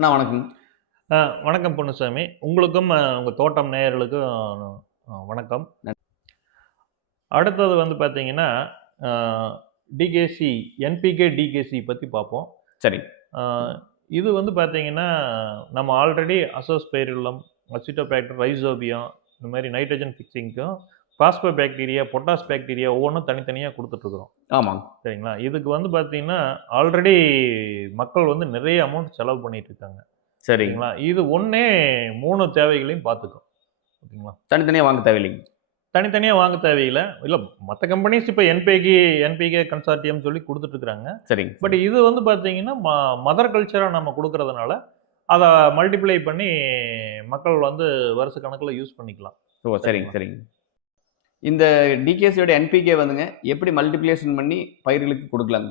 அண்ணா வணக்கம். வணக்கம் பொன்னுசாமி. உங்களுக்கும் அஹ், உங்க தோட்டம் நேயர்களுக்கும் வணக்கம். அடுத்தது வந்து பார்த்தீங்கன்னா டிகேசி என்பிகே டிகேசி பற்றி பார்ப்போம் சரி. இது வந்து பார்த்தீங்கன்னா நம்ம ஆல்ரெடி அசோஸ்பைரிலம் மஸ்கிட்டோபேக்டர் ரைசோபியம் இந்த மாதிரி நைட்ரஜன் ஃபிக்ஸிங்க்கும் பாஸ்போ பாக்டீரியா பொட்டாஸ் பாக்டீரியா ஒவ்வொன்றும் தனித்தனியாக கொடுத்துட்ருக்குறோம். ஆமாங்க. சரிங்களா? இதுக்கு வந்து பார்த்தீங்கன்னா ஆல்ரெடி மக்கள் வந்து நிறைய அமௌண்ட் செலவு பண்ணிட்டு இருக்காங்க சரிங்க. சரிங்களா? இது ஒண்ணே மூணு தேவைகளையும் பார்த்துக்கும் ஓகேங்களா? தனித்தனியாக வாங்க தேவையில்லைங்க. தனித்தனியாக வாங்க தேவையில்லை. இல்லை மற்ற கம்பெனிஸ் இப்போ என்பிகே என்பிகே கன்சார்டியம் சொல்லி கொடுத்துட்ருக்குறாங்க. சரிங்க. பட் இது வந்து பார்த்தீங்கன்னா ம மதர் கல்ச்சராக நம்ம கொடுக்கறதுனால அதை மல்டிப்ளை பண்ணி மக்கள் வந்து வருஷ கணக்கில் யூஸ் பண்ணிக்கலாம். ஓ சரிங்க சரிங்க. இந்த டிகேசியோட என்பிகே வந்துங்க எப்படி மல்டிப்ளிகேஷன் பண்ணி பயிர்களுக்கு கொடுக்கலாங்க?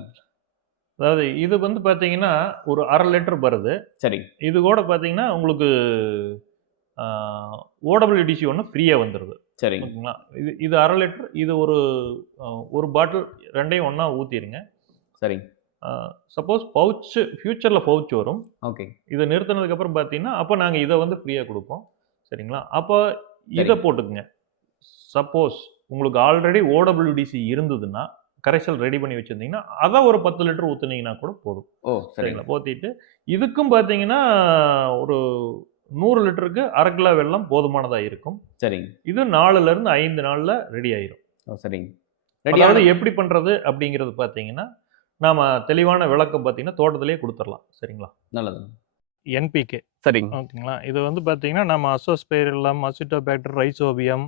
அதாவது இது வந்து பார்த்தீங்கன்னா ஒரு அரை லிட்டர் வருது சரிங்க இது கூட பார்த்தீங்கன்னா உங்களுக்கு ஓடபிள்யூடிசி ஒன்று ஃப்ரீயாக வந்துடுது சரிங்க. ஓகேங்களா? இது இது அரை லிட்டர் இது ஒரு ஒரு பாட்டில் ரெண்டையும் ஒன்றா ஊற்றிடுங்க சரிங்க. சப்போஸ் பவுச்சு ஃப்யூச்சரில் பவுச் வரும். ஓகே. இதை நிறுத்தினதுக்கப்புறம் பார்த்தீங்கன்னா அப்போ நாங்கள் இதை வந்து ஃப்ரீயாக கொடுப்போம். சரிங்களா? அப்போ இதை சரி. போட்டுக்குங்க. சப்போஸ் உங்களுக்கு ஆல்ரெடி ஓடபிள்யூடிசி இருந்ததுன்னா கரைசல் ரெடி பண்ணி வச்சுருந்தீங்கன்னா அதை ஒரு பத்து லிட்டர் ஊற்றுனீங்கன்னா கூட போதும். ஓ சரிங்க. சரிங்களா போத்திட்டு இதுக்கும் பார்த்தீங்கன்னா ஒரு நூறு லிட்டருக்கு அரை கிலோ வெல்லம் போதுமானதாக இருக்கும். சரிங்க. இது நாலுல இருந்து ஐந்து நாள்ல ரெடி ஆயிரும். ஓ சரிங்க. அதாவது ரெடி எப்படி பண்றது அப்படிங்கிறது பார்த்தீங்கன்னா நாம தெளிவான விளக்கம் பார்த்தீங்கன்னா தோட்டத்திலேயே கொடுத்துடலாம். சரிங்களா? நல்லதுங்க என்பிகே சரிங்க. ஓகேங்களா? இது வந்து பார்த்தீங்கன்னா நம்ம azospirillum acetobacter rhizobium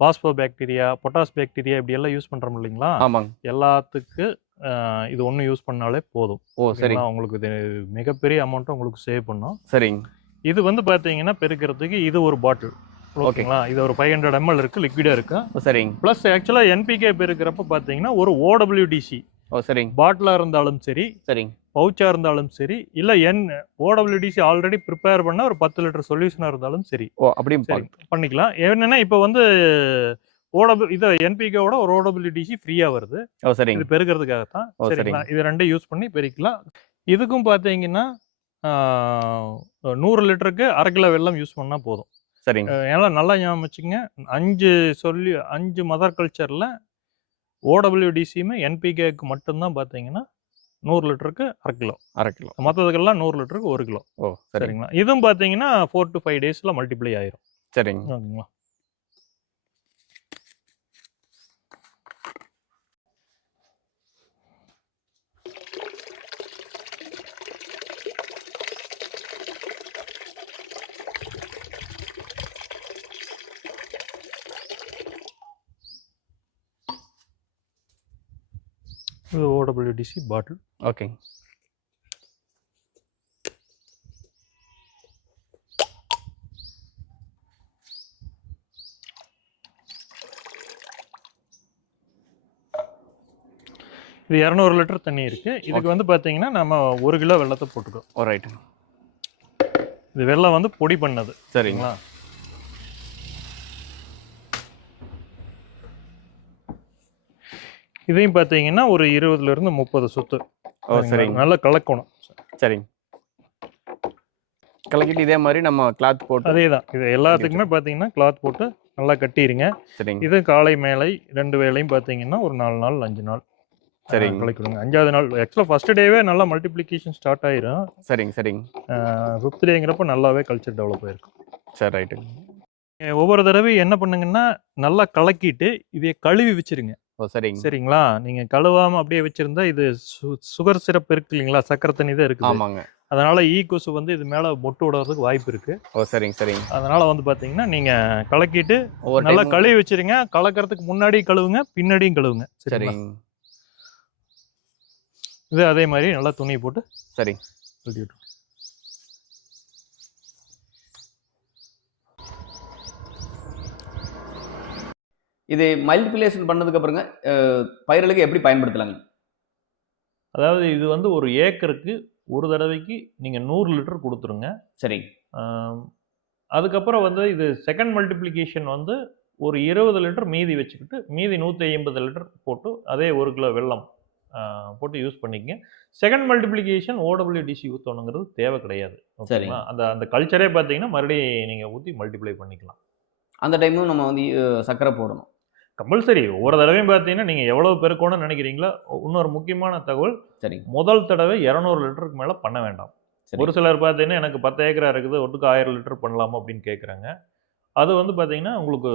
phospho bacteria potash bacteria இப்படி எல்லாம் யூஸ் பண்றோம் இல்லைங்களா? ஆமாங்க. எல்லாத்துக்கு இது ஒன்று யூஸ் பண்ணாலே போதும். ஓ சரிங்க ஓகேங்களா? உங்களுக்கு இது மிகப்பெரிய அமௌண்ட்டை உங்களுக்கு சேவ் பண்ணும். சரிங்க. இது வந்து பார்த்தீங்கன்னா பெருக்கிறதுக்கு இது ஒரு பாட்டில். ஓகேங்களா? இது ஒரு ஃபைவ் ஹண்ட்ரட் எம்எல் இருக்கு லிக்விடா இருக்கு. சரிங்க. ப்ளஸ் ஆக்சுவலாக என்பிகே பெருக்கிறப்ப பார்த்தீங்கன்னா ஒரு ஓடபிள்யூடிசி ஓ சரிங்க. பாட்டிலாக இருந்தாலும் சரி சரிங்க. பவுச்சாக இருந்தாலும் சரி இல்லை என் ஓடபிள்யூடிசி ஆல்ரெடி ப்ரிப்பேர் பண்ண ஒரு பத்து லிட்டர் சொல்யூஷனாக இருந்தாலும் சரி. ஓ அப்படியும் சரி பண்ணிக்கலாம். என்னன்னா இப்போ வந்து ஓடபிள் இதை என்பிகேவோட ஒரு ஓடபிள்யூடிசி ஃப்ரீயாக வருது. ஓ சரிங்க. இது பெருக்கிறதுக்காகத்தான் ஓ, சரிங்களா இது ரெண்டையும் யூஸ் பண்ணி பெருக்கலாம் இதுக்கும் பார்த்தீங்கன்னா நூறு லிட்டருக்கு அரை கிலோ வெல்லம் யூஸ் பண்ணால் போதும். சரிங்க. ஏன்னா நல்லா ஞாபகம் வச்சுங்க அஞ்சு சொல்லி அஞ்சு மதர் கல்ச்சரில் ஓடபிள்யூடிசியுமே என்பிகேக்கு மட்டும்தான் பார்த்தீங்கன்னா நூறு லிட்டருக்கு அரை கிலோ. அரை கிலோ. மற்றதுக்கெல்லாம் நூறு லிட்டருக்கு ஒரு கிலோ. ஓ சரிங்க. சரிங்களா? இதுவும் பார்த்தீங்கன்னா ஃபோர் டு ஃபைவ் டேஸில் மல்டிப்ளை ஆயிரும். சரிங்க. ஓகேங்களா? ஓடபிள்யூடிசி பாட்டில் ஓகேங்க இது இரநூறு லிட்டர் தண்ணி இருக்கு. இதுக்கு வந்து பார்த்தீங்கன்னா நம்ம ஒரு கிலோ வெள்ளத்தை போட்டுக்கோ ஓ ரைட்டுங்க இது வெள்ளம் வந்து பொடி பண்ணது. சரிங்க. சரிங்களா? இதையும் பார்த்தீங்கன்னா ஒரு இருபதுல இருந்து முப்பது சுத்து. ஓ? சரிங்க. நல்லா கலக்கணும். சரிங்க. கலக்கிட்டு இதே மாதிரி நம்ம கிளாத் போட்டு அதே தான் இது எல்லாத்துக்குமே பார்த்தீங்கன்னா கிளாத் போட்டு நல்லா கட்டிடுங்க சரிங்க. இது காலை மேலை ரெண்டு வேளையும் பார்த்தீங்கன்னா ஒரு நாலு நாள் அஞ்சு நாள் சரிங்க. கலக்கிடுங்க. அஞ்சாவது நாள் ஆக்சுவலாக ஃபர்ஸ்ட் டேவே நல்லா மல்டிப்ளிகேஷன் ஸ்டார்ட் ஆயிரும். சரிங்க சரிங்க. ஃபிஃப்த் டேங்கிறப்ப நல்லாவே கல்ச்சர் டெவலப் ஆயிருக்கும் சரி ரைட்டுங்க. ஒவ்வொரு தடவையும் என்ன பண்ணுங்கன்னா நல்லா கலக்கிட்டு இதை கழுவி வச்சிருங்க. ஓ சரிங்க. சரிங்களா? நீங்க கழுவாம அப்படியே வச்சிருந்தா இது சுகர் சிரப் இருக்கு இல்லைங்களா? சக்கரை தண்ணி தான் இருக்குது. ஆமாங்க. அதனால ஈ கொசு வந்து இது மேல மொட்டு விடுறதுக்கு வாய்ப்பு இருக்கு. ஓ சரிங்க சரிங்க. அதனால வந்து பாத்தீங்கன்னா நீங்க கலக்கிட்டு நல்லா கழுவி வச்சிருங்க. கலக்கறதுக்கு முன்னாடி கழுவுங்க பின்னாடியும் கழுவுங்க. சரிங்க. இது அதே மாதிரி நல்லா துணி போட்டு சரி கழட்டி இது மல்டிப்ளிகேஷன் பண்ணதுக்கு அப்புறங்க பயிர்களுக்கு எப்படி பயன்படுத்தலாங்க? அதாவது இது வந்து ஒரு ஏக்கருக்கு ஒரு தடவைக்கு நீங்க நூறு லிட்டர் கொடுத்துருங்க. ஆம், அதுக்கப்புறம் வந்து இது செகண்ட் மல்டிப்ளிகேஷன் வந்து ஒரு இருபது லிட்டர் மீதி வச்சுக்கிட்டு மீதி நூற்றி ஐம்பது லிட்டர் போட்டு அதே ஒரு கிலோ வெல்லம் போட்டு யூஸ் பண்ணிக்கங்க. செகண்ட் மல்டிப்ளிகேஷன் ஓடபிள்யூடிசி ஊற்றணுங்கிறது தேவை கிடையாது. சரிங்க. ஓகேங்களா அந்த அந்த கல்ச்சரே பார்த்தீங்கன்னா மறுபடியும் நீங்கள் ஊற்றி மல்டிப்ளை பண்ணிக்கலாம். அந்த டைமும் நம்ம வந்து அஹ், சர்க்கரை போடணும். கம்பல்சரி ஒவ்வொரு தடவையும் பார்த்தீங்கன்னா நீங்கள் எவ்வளோ பெருக்கணும்னு நினைக்கிறீங்களோ இன்னொரு முக்கியமான தகவல் சரிங்க. முதல் தடவை இரநூறு லிட்டருக்கு மேலே பண்ண வேண்டாம். சரி. ஒரு சிலர் பார்த்தீங்கன்னா எனக்கு பத்து ஏக்கரா இருக்குது ஒட்டுக்கு ஆயிரம் லிட்டர் பண்ணலாமா அப்படின்னு கேட்குறாங்க அது வந்து பார்த்தீங்கன்னா உங்களுக்கு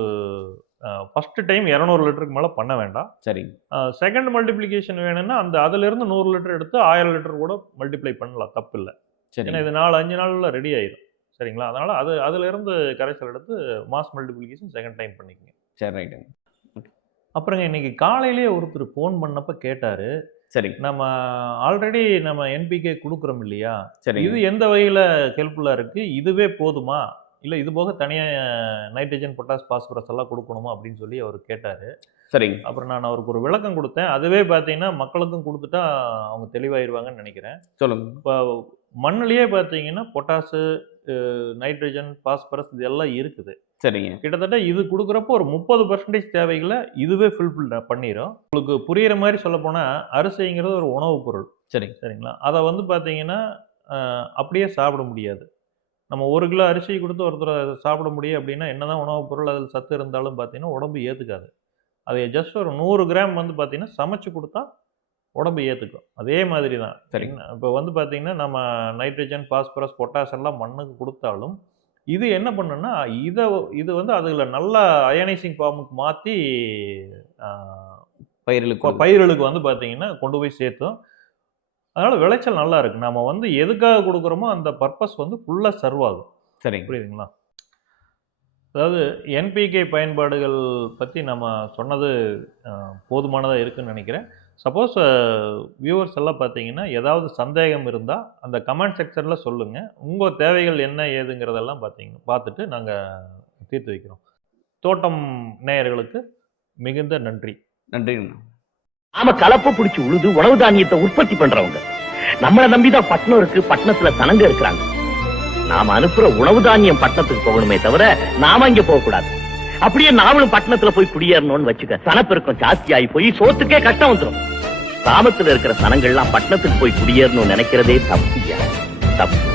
ஃபஸ்ட்டு டைம் இரநூறு லிட்டருக்கு மேலே பண்ண வேண்டாம். சரிங்க. செகண்ட் மல்டிப்ளிகேஷன் வேணும்னா அந்த அதிலிருந்து நூறு லிட்டர் எடுத்து ஆயிரம் லிட்டர் கூட மல்டிப்ளை பண்ணலாம் தப்பு இல்லை ஏன்னா சரிங்க இது நாலு அஞ்சு நாளில் ரெடி ஆயிடும் சரிங்களா? அதனால் அது அதிலிருந்து கரைசல் எடுத்து மாஸ் மல்டிப்ளிகேஷன் செகண்ட் டைம் பண்ணிக்கங்க. சரி ரைட்டுங்க அப்புறங்க இன்னைக்கு காலையிலேயே ஒருத்தர் ஃபோன் பண்ணப்ப கேட்டார். சரிங்க. நம்ம ஆல்ரெடி நம்ம என்பிகே கொடுக்குறோம் இல்லையா? சரிங்க. இது எந்த வகையில் ஹெல்ப்ஃபுல்லாக இருக்குது இதுவே போதுமா? இல்லை இது போக தனியாக நைட்ரஜன் பொட்டாஸ் பாஸ்பரஸ் எல்லாம் கொடுக்கணுமா? அப்படின்னு சொல்லி அவர் கேட்டார். சரிங்க. அப்புறம் நான் அவருக்கு ஒரு விளக்கம் கொடுத்தேன். அதுவே பார்த்தீங்கன்னா மக்களுக்கும் கொடுத்துட்டா அவங்க தெளிவாயிருவாங்கன்னு நினைக்கிறேன். சொல்லுங்க. இப்போ மண்ணுலேயே பார்த்தீங்கன்னா பொட்டாசு நைட்ரஜன் பாஸ்பரஸ் இது எல்லாம் இருக்குது. சரிங்க. கிட்டத்தட்ட இது கொடுக்குறப்போ ஒரு முப்பது பர்சன்டேஜ் தேவைகளை இதுவே ஃபில்ஃபில் பண்ணிடும் உங்களுக்கு புரியிற மாதிரி சொல்லப்போனால் அரிசிங்கிறது ஒரு உணவுப் பொருள். சரிங்க. சரிங்களா? அதை வந்து பார்த்தீங்கன்னா அப்படியே சாப்பிட முடியாது. நம்ம ஒரு கிலோ அரிசி கொடுத்து ஒருத்தர் சாப்பிட முடியும் அப்படின்னா என்னதான் உணவுப் பொருள் அதில் சத்து இருந்தாலும் பார்த்தீங்கன்னா உடம்பு ஏற்றுக்காது அதை ஜஸ்ட் ஒரு நூறு கிராம் வந்து பார்த்தீங்கன்னா சமைச்சு கொடுத்தா உடம்பு ஏற்றுக்கும் அதே மாதிரி தான். சரி. இப்போ வந்து பார்த்தீங்கன்னா நம்ம நைட்ரஜன் பாஸ்பரஸ் பொட்டாஸ் எல்லாம் மண்ணுக்கு கொடுத்தாலும் இது என்ன பண்ணுன்னா இதை இது வந்து அதில் நல்ல அயனைசிங் ஃபார்முக்கு மாற்றி பயிர்களுக்கு. பயிர்களுக்கு வந்து பார்த்தீங்கன்னா கொண்டு போய் சேர்த்தோம் அதனால விளைச்சல் நல்லா இருக்கு. நம்ம வந்து எதுக்காக கொடுக்குறோமோ அந்த பர்பஸ் வந்து ஃபுல்லாக சர்வ் ஆகும். சரிங்க. புரியுதுங்களா? அதாவது என்பிகே பயன்பாடுகள் பற்றி நம்ம சொன்னது போதுமானதாக இருக்குன்னு நினைக்கிறேன். சப்போஸ் வியூவர்ஸ் எல்லாம் பார்த்தீங்கன்னா ஏதாவது சந்தேகம் இருந்தால் அந்த கமெண்ட் செக்ஷனில் சொல்லுங்கள் உங்கள் தேவைகள் என்ன ஏதுங்கிறதெல்லாம் பார்த்தீங்க பார்த்துட்டு நாங்கள் தீர்த்து வைக்கிறோம். தோட்டம் நேயர்களுக்கு மிகுந்த நன்றி. நன்றிங்கண்ணா நாம கலப்ப புடிச்சு உழுது உணவு தானியத்தை உற்பத்தி பண்றவங்க. நம்மள நம்பிதான் பட்டணம் இருக்கு பட்டணத்துல சனங்க இருக்கிறாங்க. நாம அனுப்புற உணவு தானியம் பட்டணத்துக்கு போகணுமே தவிர நாம இங்க போக கூடாது அப்படியே நாமளும் பட்டணத்துல போய் குடியேறணும்னு வச்சுக்க. சனப்பெருக்கம் ஜாஸ்தி ஆகி போய் சோத்துக்கே கஷ்டம் வந்துடும் கிராமத்துல இருக்கிற சனங்கள்லாம் பட்டணத்துக்கு போய் குடியேறணும்னு நினைக்கிறதே தப்பு தப்பு.